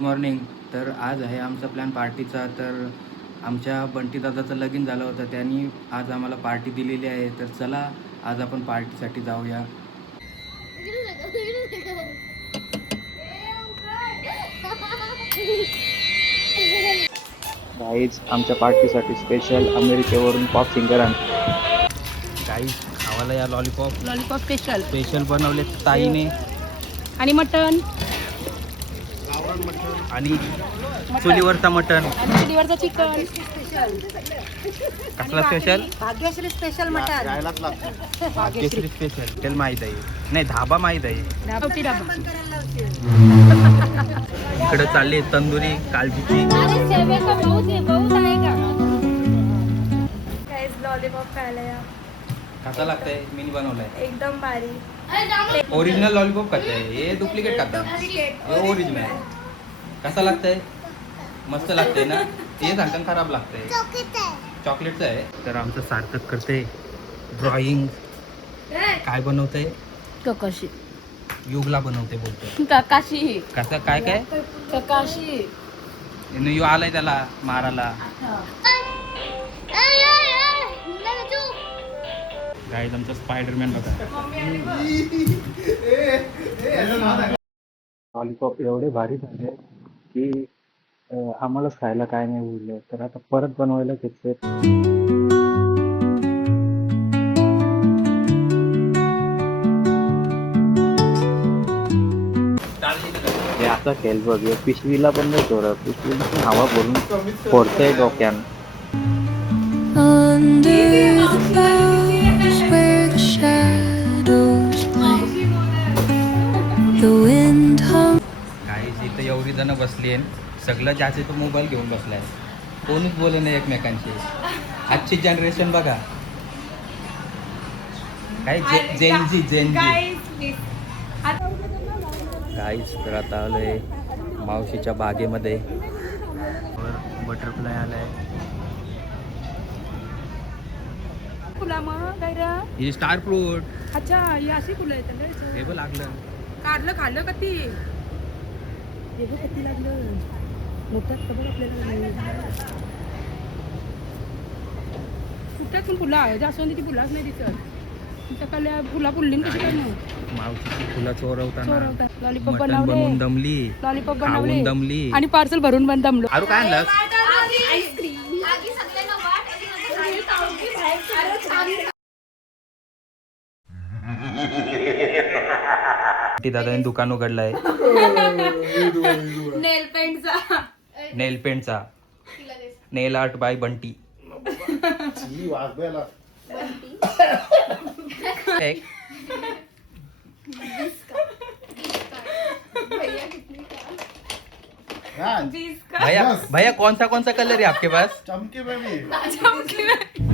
Morning. तर आज आहे आमचा प्लॅन पार्टीचा. तर आमच्या बंटी दादाचं लगीन झालं होतं, त्यांनी आज आम्हाला पार्टी दिलेली आहे. तर चला आज आपण पार्टीसाठी जाऊया. गाईज आमच्या पार्टीसाठी स्पेशल अमेरिकेवरून पॉप सिंगर आणले. गाईज खावाला या लॉलीपॉप स्पेशल बनवले ताईने. आणि मटन आणि चुलीवरचा मटन. चुलीवरचा चिकन. कसला special? Bhagyashree special mutton. Bhagyashree special तेल माहीत आहे, नाही धाबा माहीत आहे. इकडे चालली तंदुरी कालजीची. लॉलीपॉप खायला या. कसा लागतंय? मिनी बनवलाय एकदम भारी. ओरिजिनल लॉलीपॉप खाताय, हे डुप्लिकेट खाता. हे ओरिजिनल. कसा लागतंय? मस्त लागतंय ना? हे सांगताना खराब लागतंय. चॉकलेटचं आहे. तर आमचं सार्थक करते ड्रॉइंग. काय बनवतंय? ककाशी. युगला बनवते बोलतोय. ककाशी. कसं काय काय? ककाशी. यू आलाय त्याला मारायला. गाईज आमचा स्पायडरमॅन बघा. लॉलीपॉप एवढे भारी झाले की आम्हालाच खायला काय नाही उरलं. तर आता परत बनवायला घेतले. हे आता खेळ बघ, पिशवीला पण नाही थोडं, पिशवीला पण हवा भरून फोडतंय डोक्यान. गाईज इथं एवढी जण बसली आहे, सगळं ज्याचे तो मोबाईल घेऊन बसलाय. कोणीच बोले नाही एकमेकांशी. आजची जनरेशन बघा काय जेन. गाईज तर आता आलोय मावशीच्या बागेमध्ये. बटरफ्लाय आलाय. फुला मग काय रे? ही स्टार फ्रूट. अच्छा ही अशी फुलं आहेत. हे बघ लागलं. खाल्लं का ती? हे बघ किती लागलं. मोठ्यात का बघ आपल्याला. कुठ्यात पण फुलं आहे, जास्वंदीची फुलाच नाही दिसत. सकाळी फुला फुलली कशी काय मग? मावशीची फुलं चोरवताना लॉलीपॉप मटण बनवले. बनवून दमली. लॉलीपॉप खाऊन बनवले दमली. आणि पार्सल भरून पण दमलो. अरे काय आणलं? दादाने दुकान उघडलंय नेल पेंटचा. नेल आर्ट बाय बंटी. भैया भैया कौन सा कलर है आपके पास? चमकी में भी